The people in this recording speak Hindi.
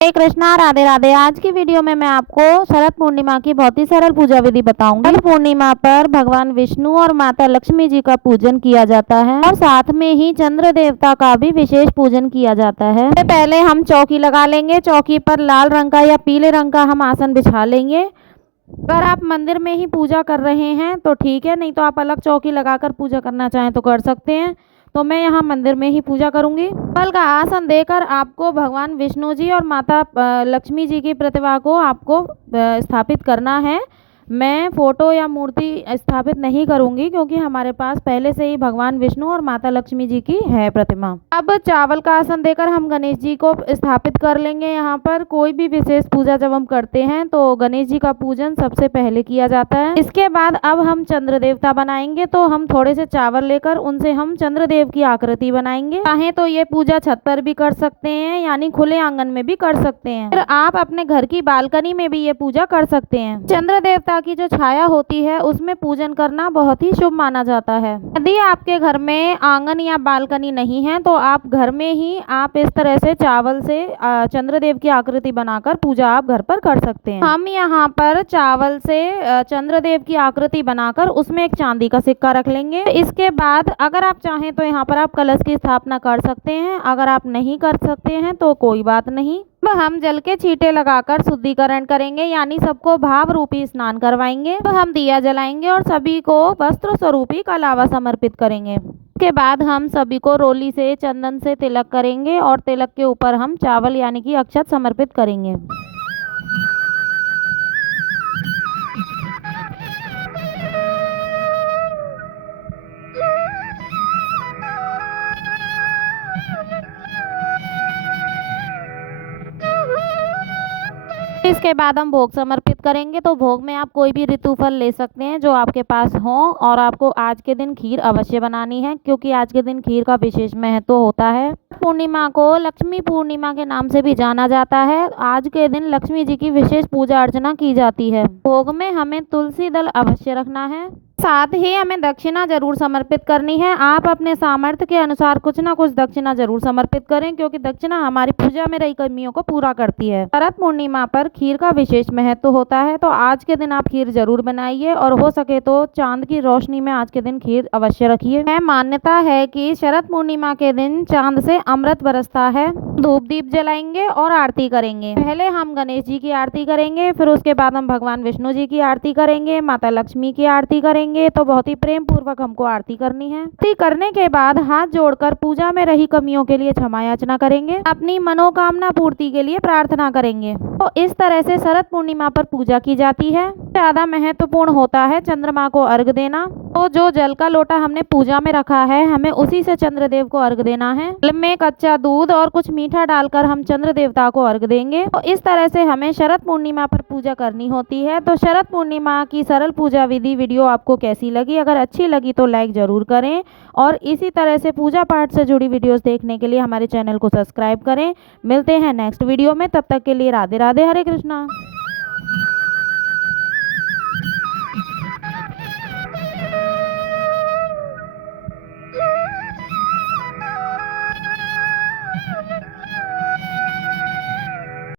हरे कृष्णा, राधे राधे। आज की वीडियो में मैं आपको शरद पूर्णिमा की बहुत ही सरल पूजा विधि बताऊंगी। शरद पूर्णिमा पर भगवान विष्णु और माता लक्ष्मी जी का पूजन किया जाता है और साथ में ही चंद्र देवता का भी विशेष पूजन किया जाता है। सबसे पहले हम चौकी लगा लेंगे। चौकी पर लाल रंग का या पीले रंग का हम आसन बिछा लेंगे। अगर आप मंदिर में ही पूजा कर रहे हैं तो ठीक है, नहीं तो आप अलग चौकी लगाकर पूजा करना चाहें तो कर सकते हैं। तो मैं यहाँ मंदिर में ही पूजा करूंगी। फल का आसन देकर आपको भगवान विष्णु जी और माता लक्ष्मी जी की प्रतिमा को आपको स्थापित करना है। मैं फोटो या मूर्ति स्थापित नहीं करूंगी क्योंकि हमारे पास पहले से ही भगवान विष्णु और माता लक्ष्मी जी की है प्रतिमा। अब चावल का आसन देकर हम गणेश जी को स्थापित कर लेंगे। यहाँ पर कोई भी विशेष पूजा जब हम करते हैं तो गणेश जी का पूजन सबसे पहले किया जाता है। इसके बाद अब हम चंद्र देवता बनाएंगे, तो हम थोड़े से चावल लेकर उनसे हम चंद्रदेव की आकृति बनाएंगे। चाहे तो ये पूजा छत पर भी कर सकते हैं, यानी खुले आंगन में भी कर सकते हैं। फिर आप अपने घर की बालकनी में भी ये पूजा कर सकते हैं। चंद्र देवता की जो छाया होती है उसमें पूजन करना बहुत ही शुभ माना जाता है। यदि आपके घर में आंगन या बालकनी नहीं है तो आप घर में ही आप इस तरह से चावल से चंद्रदेव की आकृति बनाकर पूजा आप घर पर कर सकते हैं। हम यहाँ पर चावल से चंद्रदेव की आकृति बनाकर उसमें एक चांदी का सिक्का रख लेंगे। इसके बाद अगर आप चाहें तो यहाँ पर आप कलश की स्थापना कर सकते हैं। अगर आप नहीं कर सकते हैं तो कोई बात नहीं। अब हम जल के छींटे लगाकर शुद्धिकरण करेंगे, यानी सबको भाव रूपी स्नान करवाएंगे। तो हम दिया जलाएंगे और सभी को वस्त्र स्वरूपी कलावा समर्पित करेंगे। उसके बाद हम सभी को रोली से चंदन से तिलक करेंगे और तिलक के ऊपर हम चावल यानी कि अक्षत समर्पित करेंगे। इसके बाद हम भोग समर्पित करेंगे। तो भोग में आप कोई भी ऋतु फल ले सकते हैं जो आपके पास हो, और आपको आज के दिन खीर अवश्य बनानी है क्योंकि आज के दिन खीर का विशेष महत्व होता है। पूर्णिमा को लक्ष्मी पूर्णिमा के नाम से भी जाना जाता है। आज के दिन लक्ष्मी जी की विशेष पूजा अर्चना की जाती है। भोग में हमें तुलसी दल अवश्य रखना है, साथ ही हमें दक्षिणा जरूर समर्पित करनी है। आप अपने सामर्थ्य के अनुसार कुछ ना कुछ दक्षिणा जरूर समर्पित करें क्योंकि दक्षिणा हमारी पूजा में रही कमियों को पूरा करती है। शरद पूर्णिमा पर खीर का विशेष महत्व होता है, तो आज के दिन आप खीर जरूर बनाइए और हो सके तो चांद की रोशनी में आज के दिन खीर अवश्य रखिए। मान्यता है कि शरद पूर्णिमा के दिन चांद से अमृत बरसता है। धूप दीप जलाएंगे और आरती करेंगे। पहले हम गणेश जी की आरती करेंगे, फिर उसके बाद हम भगवान विष्णु जी की आरती करेंगे, माता लक्ष्मी की आरती करेंगे। तो बहुत ही प्रेम पूर्वक हमको आरती करनी है। आरती करने के बाद हाथ जोड़कर पूजा में रही कमियों के लिए क्षमा याचना करेंगे, अपनी मनोकामना पूर्ति के लिए प्रार्थना करेंगे। तो इस तरह से शरद पूर्णिमा पर पूजा की जाती है। ज्यादा महत्वपूर्ण होता है चंद्रमा को अर्घ देना। तो जो जल का लोटा हमने पूजा में रखा है, हमें उसी से चंद्रदेव को अर्घ देना है। जल में कच्चा दूध और कुछ मीठा डालकर हम चंद्र देवता को अर्घ देंगे। तो इस तरह से हमें शरद पूर्णिमा पर पूजा करनी होती है। तो शरद पूर्णिमा की सरल पूजा विधि वीडियो आपको कैसी लगी? अगर अच्छी लगी तो लाइक जरूर करें और इसी तरह से पूजा पाठ से जुड़ी वीडियोस देखने के लिए हमारे चैनल को सब्सक्राइब करें। मिलते हैं नेक्स्ट वीडियो में, तब तक के लिए राधे राधे, हरे कृष्णा।